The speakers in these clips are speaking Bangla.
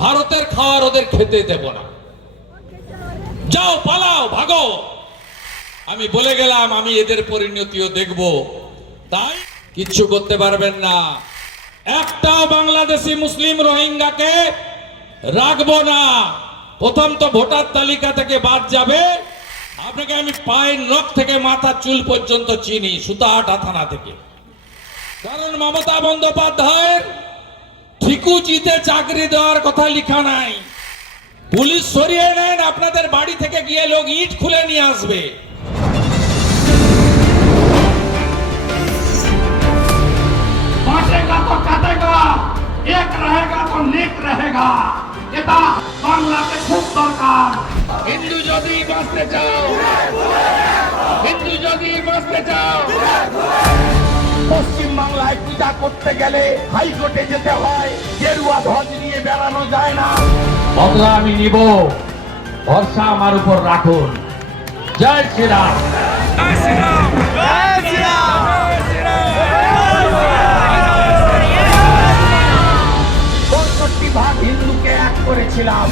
ভারতের খাবার ওদের খেতে দেব না। যাও, পালাও, ভাগো। আমি বলে গেলাম আমি এদের পরিণতিও দেখব, তাই কিচ্ছু করতে পারবেন না। একটাও বাংলাদেশি মুসলিম রোহিঙ্গাকে রাখবো না। প্রথম তো ভোটার তালিকা থেকে বাদ যাবে। আপনাকে আমি পায়ের নখ থেকে মাথার চুল পর্যন্ত চিনি, সুতাহাটা থানা থেকে। কারণ মমতা বন্দ্যোপাধ্যায়ের ঠিকুচিতে চাকরি দেওয়ার কথা লেখা নাই। পুলিশ সরিয়ে নেন, আপনাদের বাড়ি থেকে গিয়ে লোক ইট খুলে নিয়ে আসবে। बांटेगा तो काटेगा, एक रहेगा तो नेक रहेगा। এটা বাংলাতে খুব দরকার। হিন্দু যদি বাঁচতে চাও, হিন্দু যদি বাঁচতে চাও, পশ্চিম বাংলায় পূজা করতে গেলে হাইকোর্টে যেতে হয়, গেরুয়া ধ্বজ নিয়ে বেড়ানো যায় না। বদলা আমি নিব, ভরসা আমার উপর রাখুন। জয় শ্রীরাম। জয় শ্রীরাম। জয় শ্রীরাম। ৬৫ ভাগ হিন্দুকে এক করেছিলাম।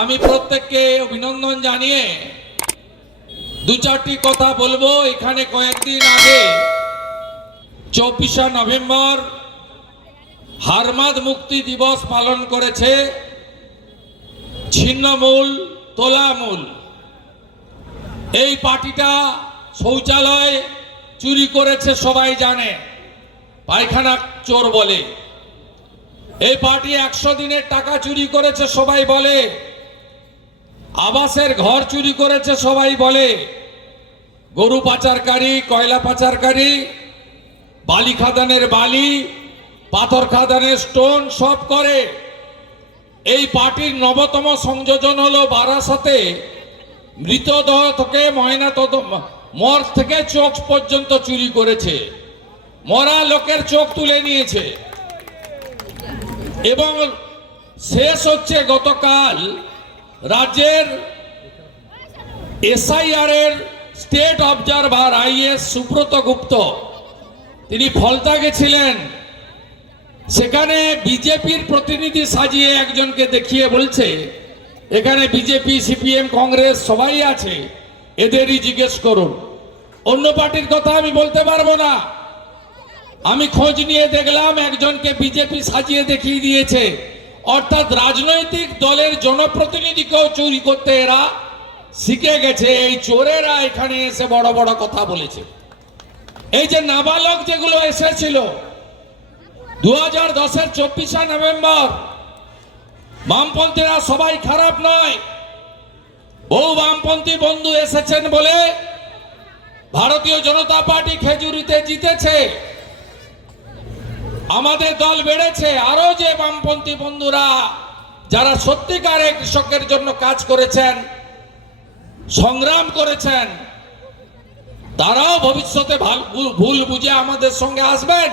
আমি প্রত্যেককে অভিনন্দন জানিয়ে দু চারটি কথা বলবো। এখানে কয়েকদিন আগে 24শে নভেম্বর হারমাদ মুক্তি দিবস পালন করেছে ছিন্নমূল তোলামূল। এই পার্টিটা শৌচালয় চুরি করেছে, সবাই জানে, পায়খানা চোর বলে। এই পার্টি 100 দিনের টাকা চুরি করেছে, সবাই বলে। আবাসের ঘর চুরি করেছে, সবাই বলে। গরু পাচারকারী, কয়লা পাচারকারী, বালি খাদানের বালি, পাথর খাদানের স্টোন সব করে। এই পার্টির নবতম সংযোজন হলো বারাসতে মৃতদেহ থেকে মর্গ থেকে চোখ পর্যন্ত চুরি করেছে। মরা লোকের চোখ তুলে নিয়েছে। এবং শেষ হচ্ছে গতকাল রাজ্যের এসআইআর এর স্টেট অবজারভার আইএস সুব্রত গুপ্ত, তিনি ফলতা গেছিলেন। সেখানে বিজেপির প্রতিনিধি সাজিয়ে একজনকে দেখিয়ে বলছে এখানে বিজেপি, সিপিএম, কংগ্রেস সবাই আছে, এদেরই জিজ্ঞেস করুন। অন্য পার্টির কথা আমি বলতে পারবো না। আমি খোঁজ নিয়ে দেখলাম একজনকে বিজেপি সাজিয়ে দেখিয়ে দিয়েছে। অর্থাৎ রাজনৈতিক দলের জনপ্রতিনিধিকেও চুরি করতে এরা শিখে গেছে। এই চোরেরা এখানে এসে বড় বড় কথা বলেছে। এই যে নাবালক যেগুলো এসেছিল 2010-এর 24শে নভেম্বর, বামপন্থীরা সবাই খারাপ নয়। বহু বামপন্থী বন্ধু এসেছেন বলে ভারতীয় জনতা পার্টি খেজুরিতে জিতেছে, আমাদের দল বেড়েছে। আরো যে বামপন্থী বন্ধুরা যারা সত্যিকারে কৃষকের জন্য কাজ করেছেন, সংগ্রাম করেছেন, তারাও ভবিষ্যতে ভুল বুঝে আমাদের সঙ্গে আসবেন।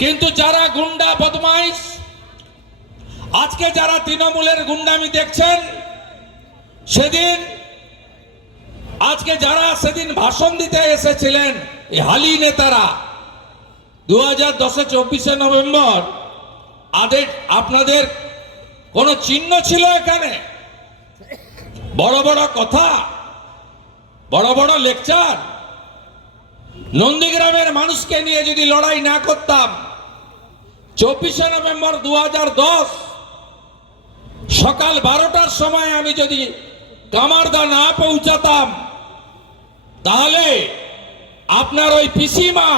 কিন্তু যারা গুন্ডা বদমাইশ, আজকে যারা তৃণমূলের গুন্ডামি দেখছেন, সেদিন আজকে যারা সেদিন ভাষণ দিতে এসেছিলেন এই হালি নেতারা 2010-এ 24শে নভেম্বর, আপনাদের কোনো চিহ্ন ছিল এখানে? বড় বড় কথা, বড় বড় লেকচার। নন্দীগ্রামের মানুষকে নিয়ে যদি লড়াই না করতাম, 24শে নভেম্বর 2010 সকাল 12টার সময় আমি যদি কামারদা না পৌঁছাতাম, তাহলে আপনার ওই পিসিমা,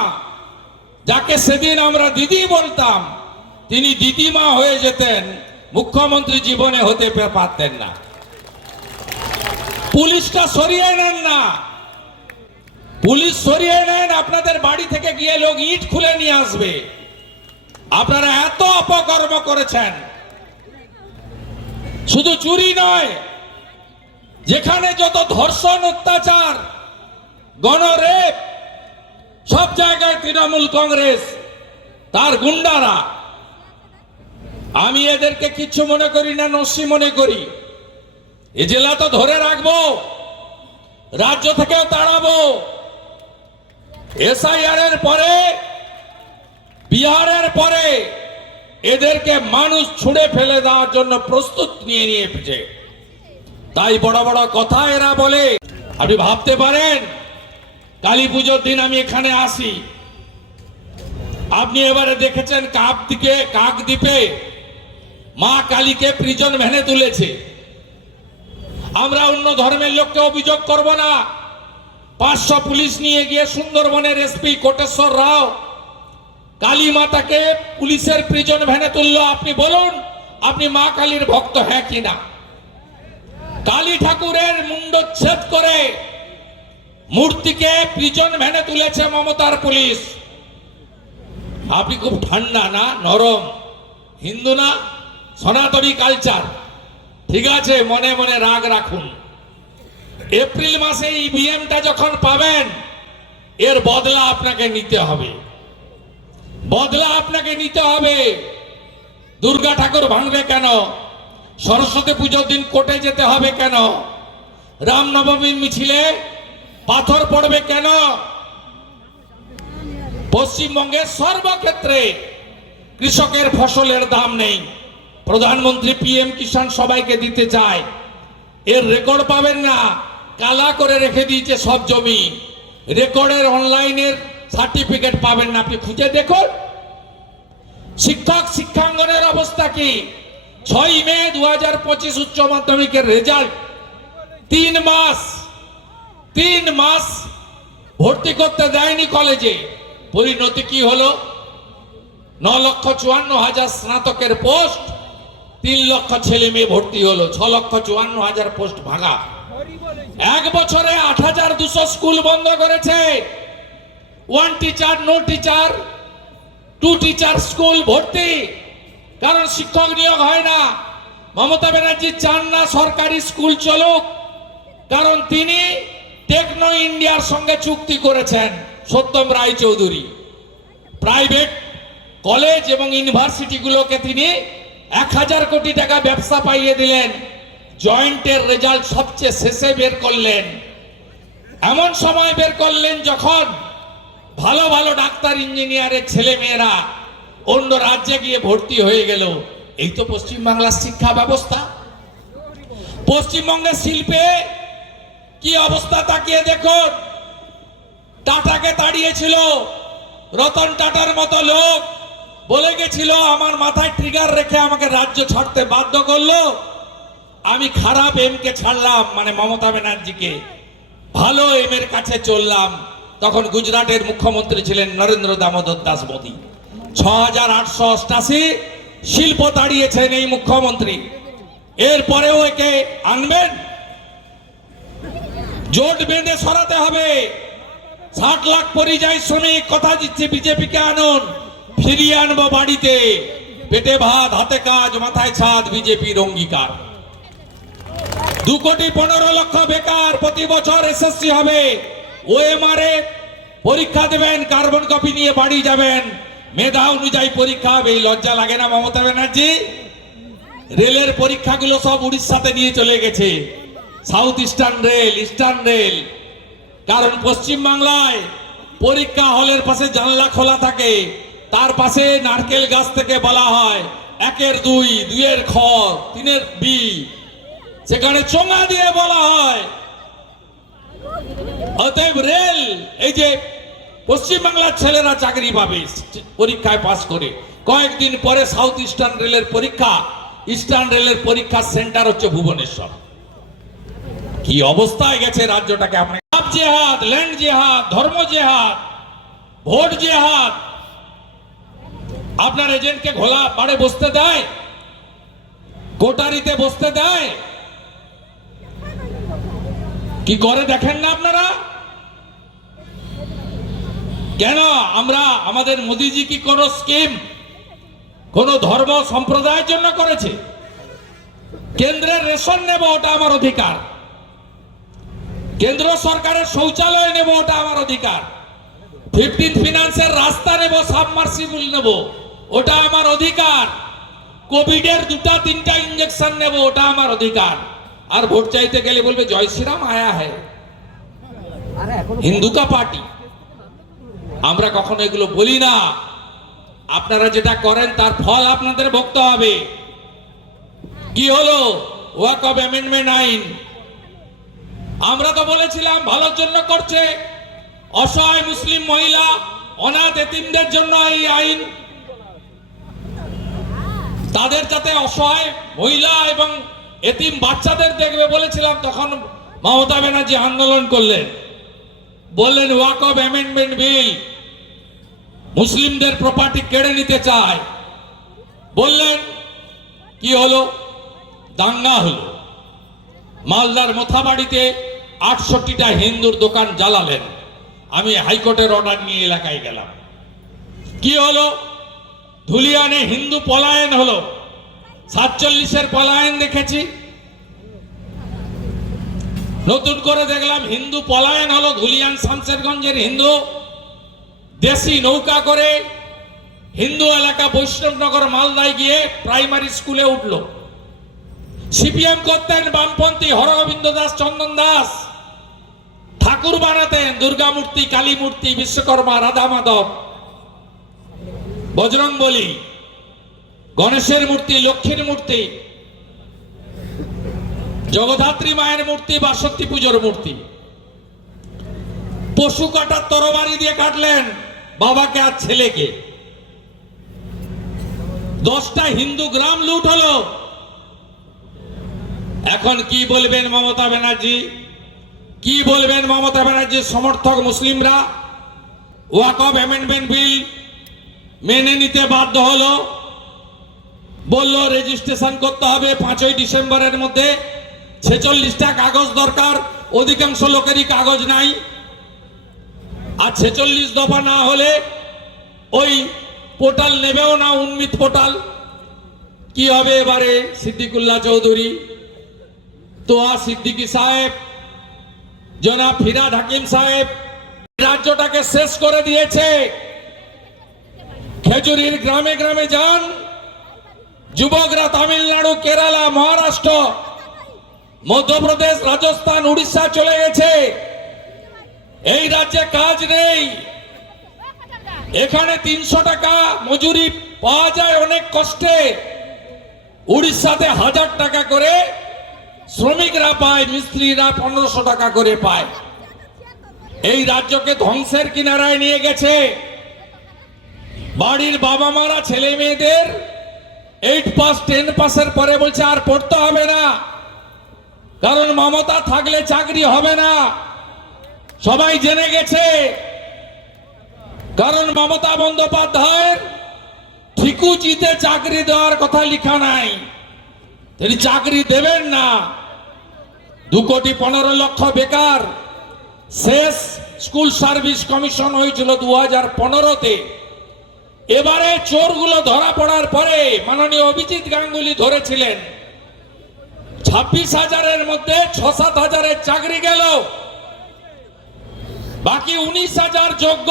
যাকে সেদিন আমরা দিদি বলতাম, তিনি দিদিমা হয়ে যেতেন, মুখ্যমন্ত্রী জীবনে হতে পারতেন না। পুলিশটা সরিয়ে নেন না, পুলিশ সরিয়ে নেন, আপনাদের বাড়ি থেকে গিয়ে লোক ইট খুলে নিয়ে আসবে। আপনারা এত অপকর্ম করেছেন। শুধু চুরি নয়, যেখানে যত ধর্ষণ, অত্যাচার, গণরেপ, সব জায়গায় তৃণমূল কংগ্রেস তার গুন্ডারা। আমি এদেরকে কিচ্ছু মনে করি না, নস্যি মনে করি। এ জেলা তো ধরে রাখবো, রাজ্য থেকেও তাড়াবো। এসআইআর এর পরে বিহারের পরে এদেরকে মানুষ ছুঁড়ে ফেলে দেওয়ার জন্য প্রস্তুত নিয়ে নিয়েছে। তাই বড় বড় কথা এরা বলে। আপনি ভাবতে পারেন কালী পুজোর দিন আমি এখানে আসি, আপনি এবারে দেখেছেন কাকদ্বীপে মা কালীকে প্রিজন ভ্যানে তুলেছে। আমরা অন্য ধর্মের লোককে অভিযোগ করব না। 500 পুলিশ নিয়ে গিয়ে সুন্দরবনের এসপি কোটেশ্বর রাও কালী মাতাকে পুলিশের প্রিজন ভ্যানে তুললো। আপনি বলুন, আপনি মা কালীর ভক্ত হ্যাঁ কিনা? কালী ঠাকুরের মুন্ডচ্ছেদ করে মূর্তিকে প্রিজন ভ্যানে তুলেছে মমতার পুলিশ। আপনি খুব ঠান্ডা না, নরম, হিন্দু না, সনাতনী কালচার। ঠিক আছে, মনে মনে রাগ রাখুন। এপ্রিল মাসে ইভিএমটা যখন পাবেন, এর বদলা আপনাকে নিতে হবে, বদলা আপনাকে নিতে হবে। দুর্গা ঠাকুর ভাঙবে কেন? সরস্বতী পুজোর দিন কোর্টে যেতে হবে কেন? রামনবমীর মিছিলে পাথর পড়বে কেন? পশ্চিমবঙ্গের সর্বক্ষেত্রে কৃষকের ফসলের দাম নেই। প্রধানমন্ত্রী পিএম কিষাণ সবাইকে দিতে চায়, এর রেকর্ড পাবেন না। কালা করে রেখে দিয়েছে সব জমি, রেকর্ডের অনলাইনের সার্টিফিকেট পাবেন না। আপনি খুঁজে দেখুন শিক্ষক শিক্ষাঙ্গনের অবস্থা কি। 6 মে 2025 উচ্চ মাধ্যমিকের রেজাল্ট। 3 মাস ভর্তি করতে দেয়নি কলেজে। পরিণতি কি হলো? 9,54,000 স্নাতকের পোস্ট, 3 লক্ষ ছেলে মেয়ে ভর্তি হলো, 6,54,000 পোস্ট ভাঙা। 1 বছরে 8,200 স্কুল বন্ধ করেছে। 1 teacher, no teacher, 2 teacher school ভর্তি, কারণ শিক্ষক নিয়োগ হয় না। মমতা ব্যানার্জি চান না সরকারি স্কুল চলুক, কারণ তিনি টেকনো ইন্ডিয়ার সঙ্গে চুক্তি করেছেন। সত্যম রায় চৌধুরী প্রাইভেট কলেজ এবং ইউনিভার্সিটিগুলোকে তিনি 1,000 কোটি টাকা ব্যবসা পাইয়ে দিলেন। জয়েন্টের রেজাল্ট সবচেয়ে শেষে বের করলেন, এমন সময় বের করলেন যখন ভালো ভালো ডাক্তার ইঞ্জিনিয়ারের ছেলে মেয়েরা অন্য রাজ্যে গিয়ে ভর্তি হয়ে গেল। এই তো পশ্চিমবাংলার শিক্ষা ব্যবস্থা। পশ্চিমবঙ্গের শিল্পে কি অবস্থা তাকিয়ে দেখুন। টাটাকে তাড়িয়েছিল, রতন টাটার মতো লোক বলে গেছিল আমার মাথায় ট্রিগার রেখে আমাকে রাজ্য ছাড়তে বাধ্য করলো। আমি খারাপ এমকে ছাড়লাম, মানে মমতা ব্যানার্জিকে, ভালো এমের কাছে চললাম। তখন গুজরাটের মুখ্যমন্ত্রী ছিলেন নরেন্দ্র দামোদর দাস মোদী। 6,888 শিল্প তাড়িয়েছেন এই মুখ্যমন্ত্রী। এরপরেও একে আনবেন? জোট বেঁধে সরাতে হবে। 60 লাখ পরিযায়ী শ্রমিক কথা দিচ্ছে বিজেপিকে আনুন, ফিরিয়ে আনবো বাড়িতে। পেটে ভাত, হাতে কাজ, মাথায় ছাদ, বিজেপির অঙ্গীকার। 2,15,00,000 বেকার প্রতি বছর এসএসসি হবে। ওএমআর এ পরীক্ষা দেবেন, কার্বন কপি নিয়ে বাড়ি যাবেন, মেধা অনুযায়ী পরীক্ষা হবে। এই লজ্জা লাগে না মমতা ব্যানার্জি? রেলের পরীক্ষাগুলো সব উড়িষ্যাতে নিয়ে চলে গেছে, সাউথ ইস্টার্ন রেল। কারণ পশ্চিম বাংলায় পরীক্ষা হলের পাশে জানলা খোলা থাকে, তার পাশে নারকেল গাছ থেকে বলা হয় 1-এর 2, 2-এর খ, 3-এর বি, সেখানে চোঙা দিয়ে বলা হয়। অতএব রেল, এই যে পশ্চিম বাংলার ছেলেরা চাকরি পাবে পরীক্ষায় পাস করে। কয়েকদিন পরে সাউথ ইস্টার্ন রেলের পরীক্ষা, ইস্টার্ন রেলের পরীক্ষার সেন্টার হচ্ছে ভুবনেশ্বর। কি অবস্থায় গেছে রাজ্যটাকে! আপনার জেহাদ, ল্যান্ড জেহাদ, ধর্ম জেহাদ, ভোট জেহাদ। আপনার এজেন্টকে ঘোলা পাড়ে বসতে দেয়, কোটারিতে বসতে দেয়? কি করে দেখেন না আপনারা? কেন আমরা আমাদের মোদিজি কি কোন স্কিম কোন ধর্ম সম্প্রদায়ের জন্য করেছে? কেন্দ্রের রেশন নেব, ওটা আমার অধিকার। কেন্দ্র সরকারের শৌচালয় নেব, ওটা আমার অধিকার। 15 ফিনান্সের রাস্তা নেব, সাবমার্সিবল নেব, ওটা আমার অধিকার। কোভিডের 2-3টা ইঞ্জেকশন নেব, ওটা আমার অধিকার। আর ভোট চাইতে গেলে বলবে জয় শ্রীরাম আয়া হ্যায়, হিন্দু কা পার্টি। আমরা কখনো এগুলো বলি না। আপনারা যেটা করেন তার ফল আপনাদের ভোগতে হবে। কি হলো ওয়াকফ অ্যামেন্ডমেন্ট আইন? আমরা তো বলেছিলাম ভালোর জন্য করছে, অসহায় মুসলিম মহিলা অনাথ এতিমদের জন্য এই আইন, তাদের যাতে অসহায় মহিলা এবং এতিম বাচ্চাদের দেখবে বলেছিলাম। তখন মমতা ব্যানার্জি আন্দোলন করলেন, বললেন ওয়াকফ অ্যামেন্ডমেন্ট বিল মুসলিমদের প্রপার্টি কেড়ে নিতে চায়। বললেন, কি হলো? দাঙ্গা হলো। মালদার মোথাবাড়িতে 68টা হিন্দুর দোকান জ্বালালেন। আমি হাইকোর্টের অর্ডার নিয়ে এলাকায় গেলাম। কি হলো? ধুলিয়ানে হিন্দু পলায়ন হলো। 47-এর পলায়ন দেখেছি, নতুন করে দেখলাম হিন্দু পলায়ন হলো। ধুলিয়ান শামশেরগঞ্জের হিন্দু দেশি নৌকা করে হিন্দু এলাকা বৈষ্ণবনগর মালদায় গিয়ে প্রাইমারি স্কুলে উঠল। সিপিএম করতেন বামপন্থী হরগোবিন্দ দাস, চন্দন দাস, ঠাকুর বানাতেন দুর্গা মূর্তি, কালী মূর্তি, বিশ্বকর্মা, রাধা মাধব, বজরংবলী, গণেশের মূর্তি, লক্ষ্মীর মূর্তি, জগদ্ধাত্রী মায়ের মূর্তি, বাসন্তী পুজোর মূর্তি। পশু কাটার তরবারি দিয়ে কাটলেন বাবাকে আর ছেলেকে। 10টা হিন্দু গ্রাম লুট হলো। এখন কি বলবেন মমতা ব্যানার্জি? কি বলবেন মমতা ব্যানার্জির সমর্থক মুসলিমরা? ওয়াকফ অ্যামেন্ডমেন্ট বিল মেনে নিতে বাধ্য হলো। বলল রেজিস্ট্রেশন করতে হবে 5ই ডিসেম্বরের মধ্যে। 46টা কাগজ দরকার, অধিকাংশ লোকেরই কাগজ নাই। আর 46 দফা না হলে ওই পোর্টাল নেবেও না, উন্মিত পোর্টাল। কি হবে এবারে? সিদ্দিকুল্লাহ চৌধুরী, তোয়া সিদ্দিকী সাহেব, জনাব ফিরহাদ হাকিম সাহেব রাজ্যটাকে শেষ করে দিয়েছে। খেজুরির গ্রামে গ্রামে যান, যুবকরা তামিলনাড়ু, কেরালা, মহারাষ্ট্র, মধ্যপ্রদেশ, রাজস্থান, উড়িষ্যা চলে গেছে। এই রাজ্যে কাজ নেই। এখানে 300 টাকা মজুরি পাওয়া যায় অনেক কষ্টে। উড়িষ্যাতে 1000 টাকা করে শ্রমিকরা পায়, মিস্ত্রিরা 1500 টাকা করে পায়। এই রাজ্যকে ধ্বংসের কিনারায় নিয়ে গেছে। বাড়ির বাবা মারা ছেলে মেয়েদের 8 পাস 10 পাসের পরে বলছে আর পড়তে হবে না, কারণ মমতা থাকলে চাকরি হবে না। সবাই জেনে গেছে, কারণ মমতা বন্দ্যোপাধ্যায়ের ঠিকুচিতে চাকরি দেওয়ার কথা লেখা নাই। তিনি চাকরি দেবেন না। 2,15,00,000 বেকার। শেষ স্কুল সার্ভিস কমিশন হয়েছিল 2015-তে। এবারে চোরগুলো ধরা পড়ার পরে মাননীয় অভিজিৎ গাঙ্গুলি ধরেছিলেন 26,000-এর মধ্যে 6-7,000-এর চাকরি গেল। বাকি 19,000 যোগ্য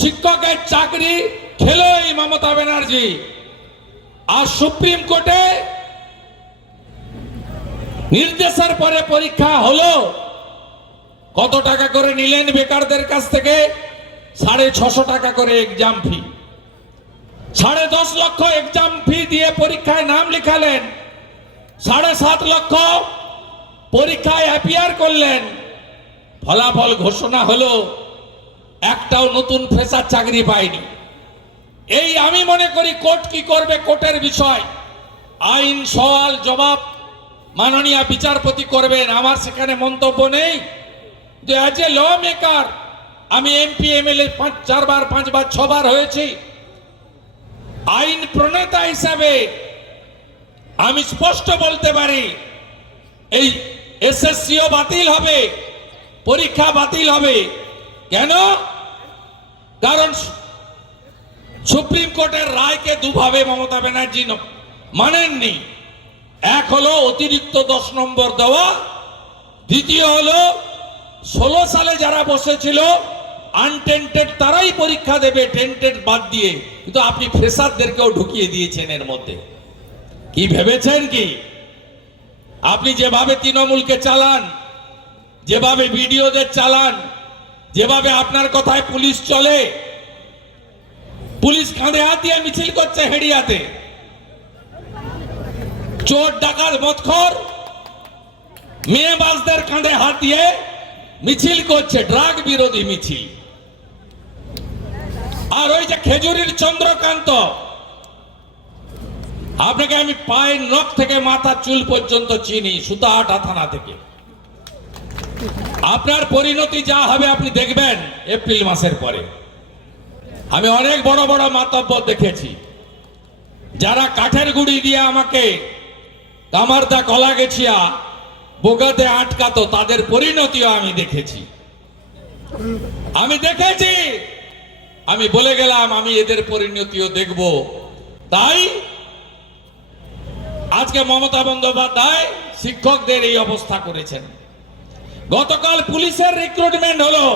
শিক্ষকের চাকরি খেলো এই মমতা ব্যানার্জি। আর সুপ্রিম কোর্টে নির্দেশের পরে পরীক্ষা হলো। কত টাকা করে নিলেন বেকারদের কাছ থেকে? 650 টাকা করে এক্সাম ফি। 10.5 লক্ষ এক্সাম ফি দিয়ে পরীক্ষায় নাম লেখালেন। 7.5 লক্ষ পরীক্ষায় অ্যাপিয়ার করলেন। ফলাফল ঘোষণা হলো, একটাও নতুন ফ্রেশার চাকরি পায়নি। এই আমি মনে করি কোর্ট কি করবে, কোর্টের বিষয়। আইন সওয়াল জবাব মাননীয় বিচারপতি করবেন, আমার সেখানে মন্তব্য নেই। যে অ্যাজ এ ল মেকার, আমি এমপি এমএলএ 4 বার 5 বার 6 বার হয়েছি। আইন প্রণেতা হিসাবে আমি স্পষ্ট বলতে পারি, এই এসএসসিও বাতিল হবে, পরীক্ষা বাতিল হবে। কেন? কারণ সুপ্রিম কোর্টের রায়কে দুভাবে মমতা ব্যানার্জি মানেননি। এক হলো অতিরিক্ত 10 নম্বর দেওয়া, দ্বিতীয় হলো 16 সালে যারা বসেছিল আনটেন্টেড তারাই পরীক্ষা দেবে, টেন্টেড বাদ দিয়ে। কিন্তু আপনি ফ্রেশারদেরকেও ঢুকিয়ে দিয়েছেন এর মধ্যে। কি ভেবেছেন কি? আপনি যেভাবে তৃণমূলকে চালান, যেভাবে বিডিওদের চালান, যেভাবে আপনার কথায় পুলিশ চলে, পুলিশ কাঁধে হাত দিয়ে মিছিল করছে হেডিয়াতে। চোর ডাকাত মদখোর মেয়েবাজদের কাঁধে হাত দিয়ে মিছিল করছে, ড্রাগ বিরোধী মিছিল। আর ওই যে খেজুরির চন্দ্রকান্ত, আপনাকে আমি পায়ের নখ থেকে মাথার চুল পর্যন্ত চিনি, সুতাহাটা থানা থেকে। আপনার পরিণতি যা হবে আপনি দেখবেন এপ্রিল মাসের পরে। আমি অনেক বড় বড় মাতব্য দেখেছি, যারা কাঠের গুড়ি দিয়ে আমাকে কামারদা কলা গেছিয়া বোগাতে আটকাতো, তাদের পরিণতিও আমি দেখেছি। আমি বলে গেলাম আমি এদের পরিণতিও দেখব। তাই আজকে মমতা বন্দ্যোপাধ্যায় শিক্ষকদের এই অবস্থা করেছেন। গতকাল পুলিশের রিক্রুটমেন্ট হলো,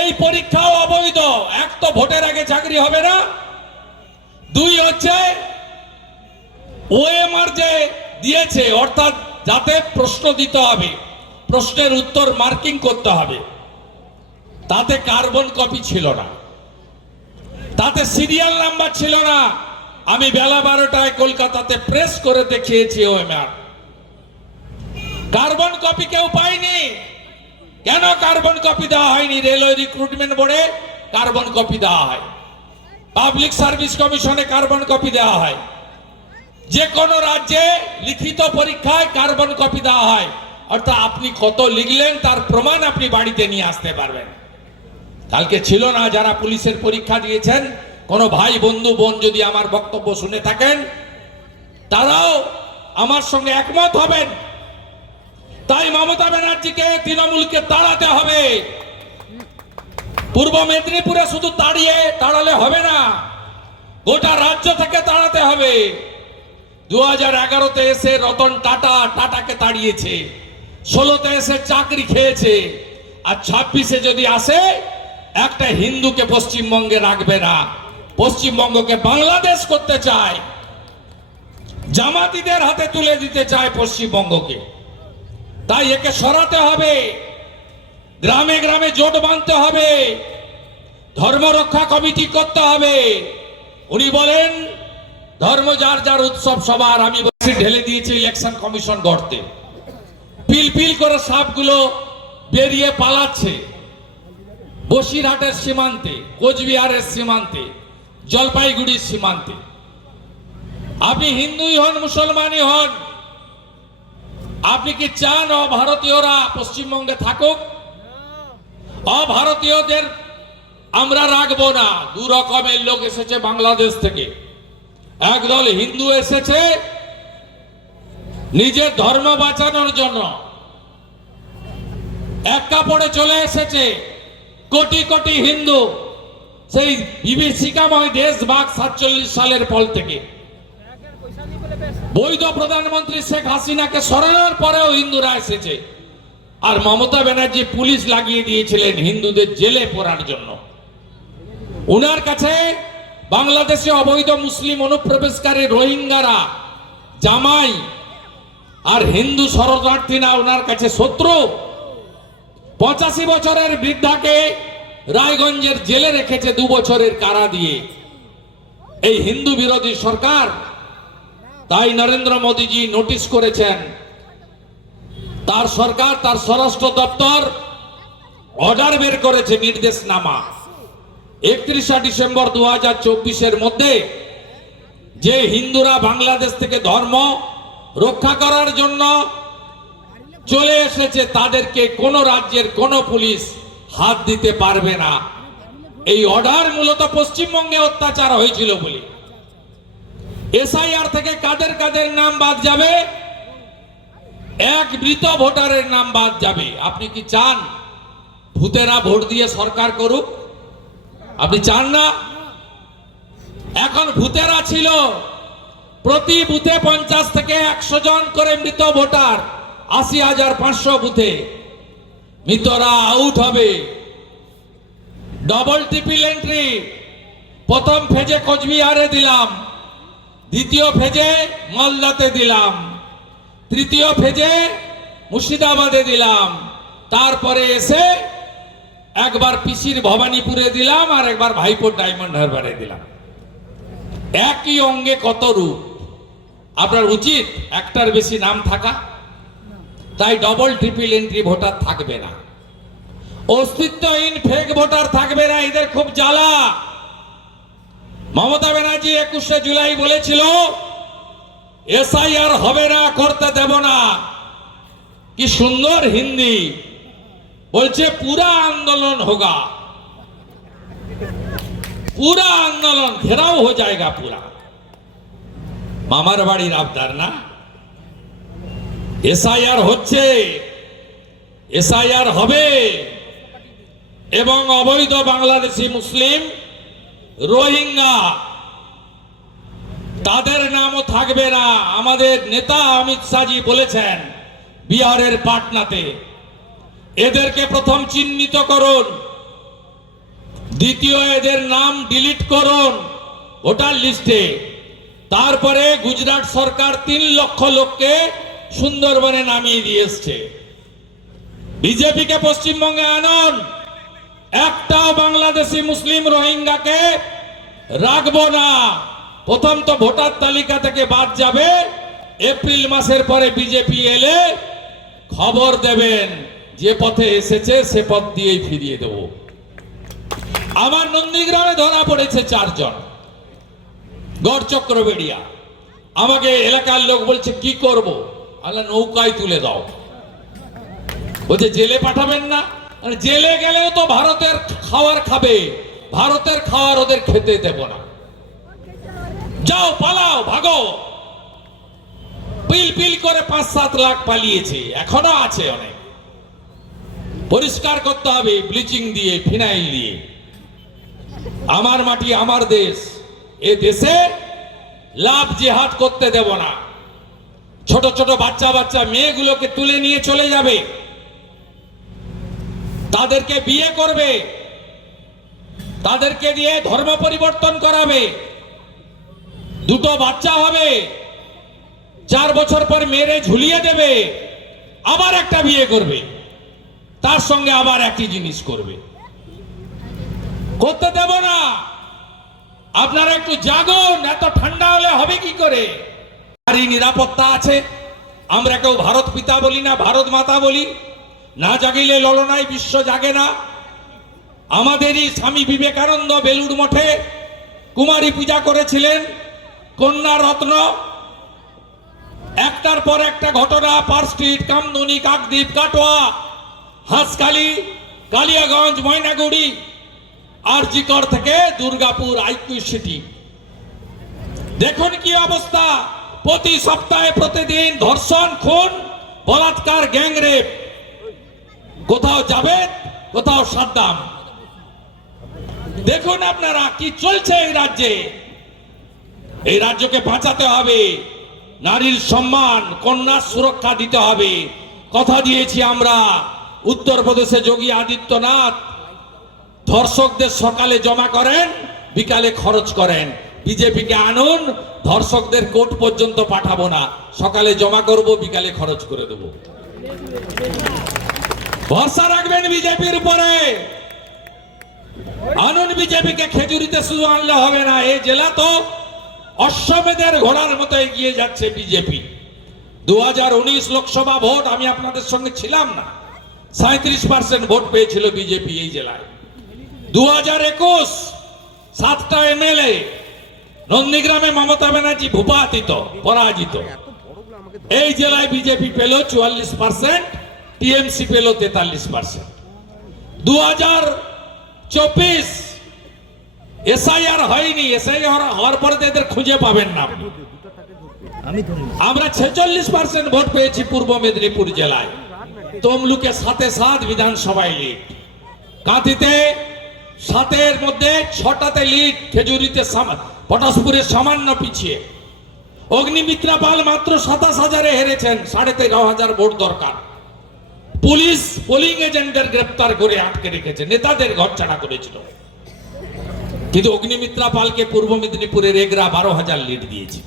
এই পরীক্ষাও অবৈধ। এক তো ভোটের আগে চাকরি হবে না, দুই হচ্ছে ওএমআর যে দিয়েছে, অর্থাৎ যাতে প্রশ্ন দিতে হবে, প্রশ্নের উত্তর মার্কিং করতে হবে, তাতে কার্বন কপি ছিল না, তাতে সিরিয়াল নাম্বার ছিল না। আমি বেলা 12টায় কলকাতাতে প্রেস করে দেখিয়েছি ওএমআর। কার্বন কপি কেউ পায়নি। কেন কার্বন কপি দেওয়া হয়নি? রেলওয়ে রিক্রুটমেন্ট বোর্ডে কার্বন কপি দেওয়া হয়, পাবলিক সার্ভিস কমিশনে কার্বন কপি দেওয়া হয়, যে কোনো রাজ্যে লিখিত পরীক্ষায় কার্বন কপি দেওয়া হয়। অর্থাৎ আপনি কত লিখলেন তার প্রমাণ আপনি বাড়িতে নিয়ে আসতে পারবেন। কালকে ছিল না, যারা পুলিশের পরীক্ষা দিয়েছেন, কোনো ভাই বন্ধু বোন যদি আমার বক্তব্য শুনে থাকেন, তারাও আমার সঙ্গে একমত হবেন। তাই মমতা ব্যানার্জিকে, তৃণমূলকে তাড়াতে হবে। পূর্ব মেদিনীপুরে শুধু তাড়ালে হবে না, গোটা রাজ্য থেকে তাড়াতে হবে। 2011-তে এসে রতন টাটাকে তাড়িয়েছে, 16-তে এসে চাকরি খেয়েছে, আর 26-এ যদি আসে একটা হিন্দুকে পশ্চিমবঙ্গে রাখবে না, পশ্চিমবঙ্গকে বাংলাদেশ করতে চায়, জামাতিদের হাতে তুলে দিতে চায় পশ্চিমবঙ্গকে। তাই একে সরাতে হবে, গ্রামে গ্রামে জোট বাঁধতে হবে, ধর্ম রক্ষা কমিটি করতে হবে। উনি বলেন ধর্ম যার যার উৎসব সবার। আমি ঢেলে দিয়েছি ইলেকশন কমিশন গড়তে, পিল পিল করে সাপগুলো বেরিয়ে পালাচ্ছে বসিরহাটের সীমান্তে, কোচবিহারের সীমান্তে, জলপাইগুড়ির সীমান্তে। আপনি হিন্দুই হন, মুসলমানই হন, আপনি কি চান অভারতীয়রা পশ্চিমবঙ্গে থাকুক? অভারতীয়দের আমরা রাখবো না। দু রকমের লোক এসেছে বাংলাদেশ থেকে। একদল হিন্দু এসেছে নিজের ধর্ম বাঁচানোর জন্য, এক কাপড়ে চলে এসেছে কোটি কোটি হিন্দু, সেই বিভীষিকাময় দেশ ভাগ 47 সালের পর থেকে। বৈধ প্রধানমন্ত্রী শেখ হাসিনাকে সরানোর পরেও হিন্দুরা এসেছে, আর মমতা ব্যানার্জি পুলিশ লাগিয়ে দিয়েছিলেন হিন্দুদের জেলে পড়ার জন্য। উনার কাছে বাংলাদেশে অবৈধ মুসলিম অনুপ্রবেশকারী রোহিঙ্গারা জামাই, আর হিন্দু শরণার্থীরা ওনার কাছে শত্রু। 85 বছরের বৃদ্ধাকে রায়গঞ্জের জেলে রেখেছে 2 বছরের কারা দিয়ে এই হিন্দু বিরোধী সরকার। তাই নরেন্দ্র মোদীজি নোটিশ করেছেন, তার সরকার, তার স্বরাষ্ট্র দপ্তর অর্ডার বের করেছে, নির্দেশনামা। 31 ডিসেম্বর 2024-এর মধ্যে যে হিন্দুরা বাংলাদেশ থেকে ধর্ম রক্ষা করার জন্য চলে এসেছে, তাদেরকে কোন রাজ্যের কোন পুলিশ হাত দিতে পারবে না। এই অর্ডার মূলত পশ্চিমবঙ্গে অত্যাচার হয়েছিল বলে। এসআইআর থেকে কাদের কাদের নাম বাদ যাবে? এক মৃত ভোটারের নাম বাদ যাবে। আপনি কি চান ভূতেরা ভোট দিয়ে সরকার করুক? আপনি চান না? এখন ভূতেরা ছিল, প্রতি বুথে 50 থেকে 100 জন করে মৃত ভোটার, 80,500 বুথে মৃতরা আউট হবে। ডবল ট্রিপল এন্ট্রি প্রথম ফেজে কোচবিহারে দিলাম, দ্বিতীয় ফেজে মালদাতে দিলাম, তৃতীয় ফেজে মুর্শিদাবাদে দিলাম, তারপরে এসে একবার পিসির ভবানীপুরে দিলাম আর একবার ভাইপোর ডায়মন্ড হারবারে দিলাম। একই অঙ্গে কত রূপ। আপনার উচিত একটার বেশি নাম থাকা, তাই ডবল ট্রিপল এন্ট্রি ভোটার থাকবে না, অস্তিত্বহীন ফেক ভোটার থাকবে না। এদের খুব জ্বালা। মমতা ব্যানার্জি 21শে জুলাই বলেছিল এসআইআর হবে না, করতে দেব না। কি সুন্দর হিন্দি বলছে, পুরা আন্দোলন হোগা, পুরা আন্দোলন ঘেরাও হয়ে যায়গা পুরা। মামার বাড়ির আবদার না। এসআইআর হচ্ছে, এসআইআর হবে এবং অবৈধ বাংলাদেশি মুসলিম রোহিঙ্গা তাদের নামও থাকবে না। আমাদের নেতা অমিত শাহজি বলেছেন বিহারের পাটনাতে, এদেরকে প্রথম চিহ্নিত করুন, দ্বিতীয় এদের নাম ডিলিট করুন ভোটার লিস্টে। তারপরে গুজরাট সরকার 3 লক্ষ লোককে সুন্দরবনে নামিয়ে দিয়ে এসছে। বিজেপিকে পশ্চিমবঙ্গে আনুন, একটাও বাংলাদেশি মুসলিম রোহিঙ্গাকে রাখবো না। প্রথম তো ভোটার তালিকা থেকে বাদ যাবে, এপ্রিল মাসের পরে বিজেপি এলে খবর দেবেন, যে পথে এসেছে সে পথ দিয়েই ফিরিয়ে দেব। আমার নন্দীগ্রামে ধরা পড়েছে 4 জন গড়চক্র বেড়িয়া। আমাকে এলাকার লোক বলছে কি করব, আল্লাহ নৌকায় তুলে দাও। বলছে জেলে পাঠাবেন না? জেলে গেলেও তো ভারতের খাবার খাবে, ভারতের খাবার ওদের খেতে দেব না। যাও পালাও, ভাগো। পিল পিল করে 5-7 লাখ পালিয়েছে, এখনো আছে অনেক। পরিষ্কার করতে হবে ব্লিচিং দিয়ে, ফিনাইল দিয়ে। আমার মাটি আমার দেশ, এ দেশে লাভ জিহাদ করতে দেব না। ছোট ছোট বাচ্চা বাচ্চা মেয়েগুলোকে তুলে নিয়ে চলে যাবে, তাদেরকে বিয়ে করবে, তাদেরকে দিয়ে ধর্ম পরিবর্তন করাবে, 2টো বাচ্চা হবে, 4 বছর পর মেরে ঝুলিয়ে দেবে, আবার একটা বিয়ে করবে, তার সঙ্গে আবার একই জিনিস করবে। করতে দেব না। আপনারা একটু জাগুন, এত ঠান্ডা হলে হবে কি করে? নারী নিরাপত্তা আছে। আমরা কেউ ভারত পিতা বলি না, ভারত মাতা বলি না। জাগিলে ললনায় বিশ্ব জাগে না। আমাদেরই স্বামী বিবেকানন্দ বেলুড় মঠে কুমারী পূজা করেছিলেন, কন্যা রত্ন। একটার পর একটা ঘটনা, পার্ক স্ট্রিট, কামদুনি, কাকদ্বীপ, কাটোয়া, হাঁসখালি, কালিয়াগঞ্জ, ময়নাগুড়ি, আরজিকর থেকে দুর্গাপুর, আইকিউ সিটি। দেখুন কি অবস্থা। প্রতি সপ্তাহে প্রতিদিন ধর্ষণ, খুন, বলাৎকার, গ্যাংরেপ। কোথাও জাভেদ, কোথাও সাদ্দাম। দেখুন আপনারা কি চলছে এই রাজ্যে। এই রাজ্যকে বাঁচাতে হবে, নারীর সম্মান, কন্যার সুরক্ষা দিতে হবে। কথা দিয়েছি আমরা। উত্তরপ্রদেশে যোগী আদিত্যনাথ ধর্ষকদের সকালে জমা করেন, বিকালে খরচ করেন। বিজেপিকে আনুন, ধর্ষকদের কোর্ট পর্যন্ত পাঠাবো না, সকালে জমা করব, বিকালে খরচ করে দেব। ভরসা রাখবেন বিজেপির উপরে। আনুন বিজেপিকে। খেজুরিতে শুধু আনলে হবে না, এই জেলা তো অশ্বমেধের ঘোড়ার মতো এগিয়ে যাচ্ছে বিজেপি। 2019 লোকসভা ভোট আমি আপনাদের সঙ্গে ছিলাম না, 37% ভোট পেয়েছিল বিজেপি এই জেলায়। 2021 7টা এমএলএ। নন্দীগ্রামে মমতা ব্যানার্জি ভূপাতিত, পরাজিত। এই জেলায় বিজেপি পেল 44%, টিএমসি পেল 43%। 2024 এসআইআর হয়নি। এসআইআর হওয়ার পরে এদের খুঁজে পাবেন না। আমরা 46% ভোট পেয়েছি পূর্ব মেদিনীপুর জেলায়। তমলুকে 7-7 বিধানসভায় লিড, কাঁথিতে 7-এর মধ্যে 6টাতে লিড, খেজুরিতে পটাশপুরে সামান্য পিছিয়ে। অগ্নিমিত্রা পাল মাত্র 27,000-এ হেরেছেন, 13,500 ভোট দরকার। পুলিশ পোলিং এজেন্টদের গ্রেপ্তার করে আটকে রেখেছে, নেতাদের ঘরছাড়া করেছিল। কিন্তু অগ্নিমিত্রা পালকে পূর্ব মেদিনীপুরের এগরা 12,000 লিড দিয়েছে।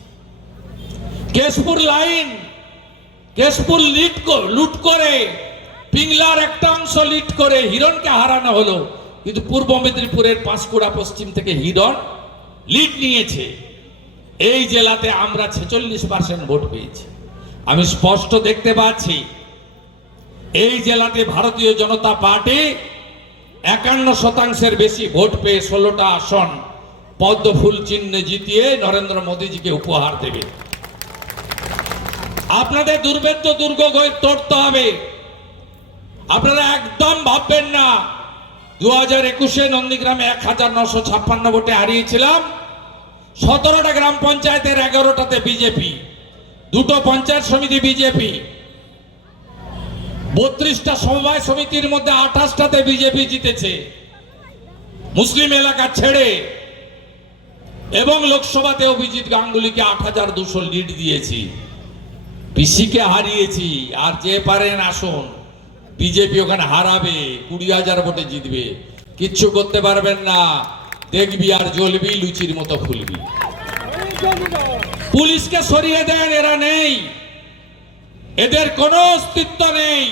কেশপুর লাইন, কেশপুর লুট করে পিংলার একটা অংশ লিড করে হিরণকে হারানো হলো, কিন্তু পূর্ব মেদিনীপুরের পাঁশকুড়া পশ্চিম থেকে হিরণ লিড নিয়েছে। এই জেলাতে আমরা 46% ভোট পেয়েছি। আমি স্পষ্ট দেখতে পাচ্ছি এই জেলাতে ভারতীয় জনতা পার্টি 51% বেশি ভোট পেয়ে 16টা আসন পদ্মফুল চিহ্নে জিতিয়ে নরেন্দ্র মোদীজিকে উপহার দেবে। আপনাদের দুর্ভেদ্য দুর্গ তড়তে হবে। আপনারা একদম ভাববেন না 2021-এ নন্দীগ্রামে 1956 ভোটে হারিয়েছিলাম। 17টা গ্রাম পঞ্চায়েতের 11টাতে বিজেপি, 2টো পঞ্চায়েত সমিতি বিজেপি, 32টা সমবায় সমিতির মধ্যে 28টাতে বিজেপি জিতেছে মুসলিম এলাকা ছেড়ে, এবং লোকসভাতে অভিজিৎ গাঙ্গুলিকে 8200 লিড দিয়েছি, পিসিকে হারিয়েছি। আর যে পারেন আসুন, বিজেপি ওখানে হারাবে, 20,000 ভোটে জিতবে, কিচ্ছু করতে পারবেন না। দেখবি আর জ্বলবি, লুচির মতো ফুলবি। পুলিশকে সরিয়ে দেন, এরা নেই, এদের কোনো অস্তিত্ব নেই।